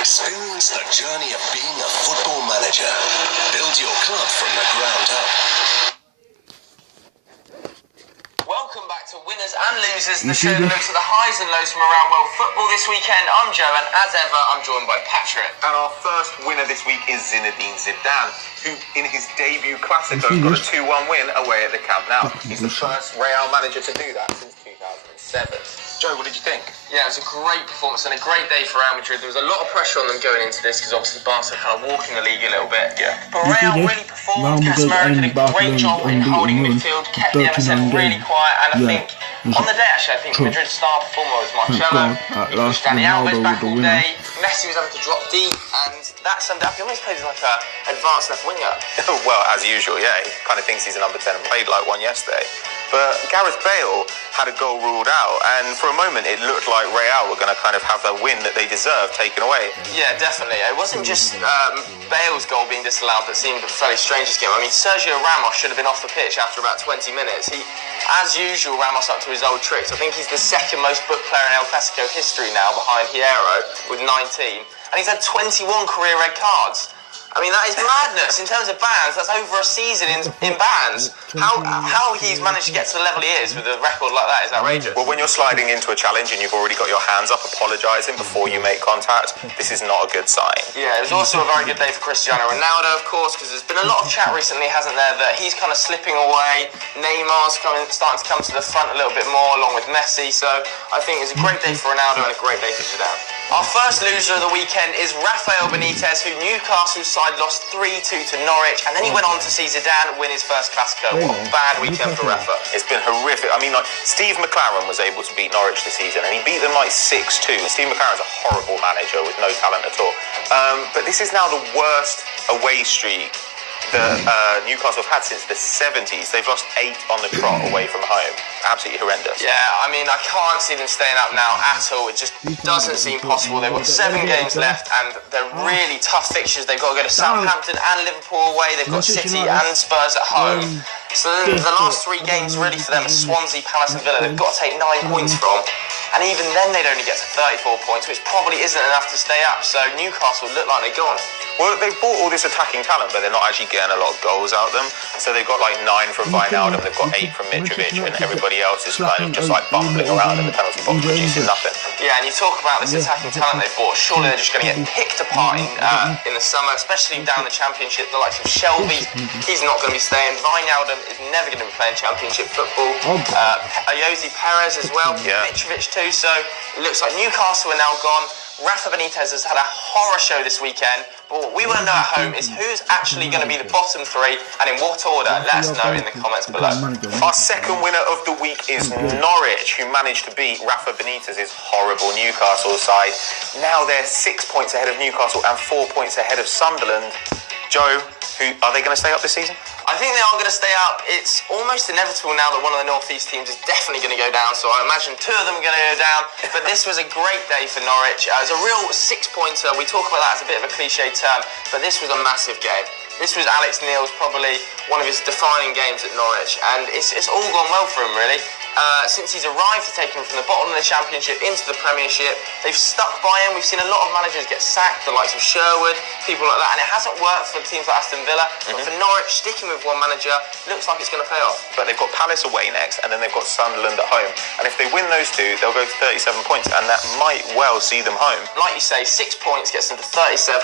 Experience the journey of being a football manager. Build your club from the ground up. Welcome back to Winners and Losers, the show that looks at the highs and lows from around world football this weekend. I'm Joe, and as ever, I'm joined by Patrick. And our first winner this week is Zinedine Zidane, who in his debut Classico got a 2-1 win away at the Camp Nou. He's the first Real manager to do that since 2007. Joe, what did you think? Yeah, it was a great performance and a great day for Real Madrid. There was a lot of pressure on them going into this because obviously Barca kind of walking the league a little bit. Yeah. But Real really performed. Casemiro did a great job in holding midfield, kept the MSN really quiet, and I think on the day actually, I think Madrid's star performer was Marcelo. He pushed Dani Alves back all day. Messi was having to drop deep, and that summed up. He almost plays like an advanced left winger. Well, as usual, yeah. He kind of thinks he's a number 10 and played like one yesterday. But Gareth Bale had a goal ruled out, and for a moment it looked like Real were going to kind of have the win that they deserved taken away. Yeah, definitely. It wasn't just Bale's goal being disallowed that seemed fairly strange this game. I mean, Sergio Ramos should have been off the pitch after about 20 minutes. He, as usual, Ramos up to his old tricks. I think he's the second most booked player in El Clasico history now, behind Hierro with 19, and he's had 21 career red cards. I mean, that is madness. In terms of bans, that's over a season in bans. How he's managed to get to the level he is with a record like that is outrageous. Well, when you're sliding into a challenge and you've already got your hands up apologising before you make contact, this is not a good sign. Yeah, it was also a very good day for Cristiano Ronaldo, of course, because there's been a lot of chat recently, hasn't there, that he's kind of slipping away. Neymar's starting to come to the front a little bit more, along with Messi. So I think it's a great day for Ronaldo and a great day for Zidane. Our first loser of the weekend is Rafael Benitez, who Newcastle's side lost 3-2 to Norwich, and then he went on to see Zidane win his first Clasico. What a bad weekend for Rafa. It's been horrific. I mean, like, Steve McLaren was able to beat Norwich this season, and he beat them like 6-2. Steve McLaren's a horrible manager with no talent at all. But this is now the worst away streak that Newcastle have had since the 70s. They've lost 8 on the trot away from home. Absolutely horrendous. Yeah, I mean, I can't see them staying up now at all. It just doesn't seem possible. They've got 7 games left, and they're really tough fixtures. They've got to go to Southampton and Liverpool away. They've got City and Spurs at home. So the last 3 games really for them are Swansea, Palace and Villa. They've got to take 9 points from. And even then they'd only get to 34 points, which probably isn't enough to stay up. So Newcastle look like they're gone. Well, they've bought all this attacking talent, but they're not actually getting a lot of goals out of them. So they've got like 9 from Wijnaldum, they've got 8 from Mitrovic, and everybody else is kind of just like bumbling around in the penalty box, producing nothing. Yeah, and you talk about this attacking talent they've bought. Surely they're just going to get picked apart in the summer, especially down the Championship. The likes of Shelby, he's not going to be staying. Wijnaldum is never going to be playing Championship football. Ayoze Perez as well, Mitrovic too. So it looks like Newcastle are now gone. Rafa Benitez has had a horror show this weekend, but what we want to know at home is who's actually going to be the bottom 3 and in what order. Let us know in the comments below. Our second winner of the week is Norwich, who managed to beat Rafa Benitez's horrible Newcastle side. Now they're 6 points ahead of Newcastle and 4 points ahead of Sunderland. Joe, are they going to stay up this season? I think they are going to stay up. It's almost inevitable now that one of the North East teams is definitely going to go down, so I imagine 2 of them are going to go down. But this was a great day for Norwich. It was a real 6-pointer. We talk about that as a bit of a cliche term, but this was a massive game. This was Alex Neil's probably one of his defining games at Norwich, and it's all gone well for him, really. Since he's arrived, he's taken him from the bottom of the Championship into the Premiership. They've stuck by him. We've seen a lot of managers get sacked, the likes of Sherwood, people like that, and it hasn't worked for teams like Aston Villa. But for Norwich, sticking with one manager looks like it's going to pay off. But they've got Palace away next, and then they've got Sunderland at home. And if they win those 2, they'll go to 37 points, and that might well see them home. Like you say, 6 points gets them to 37.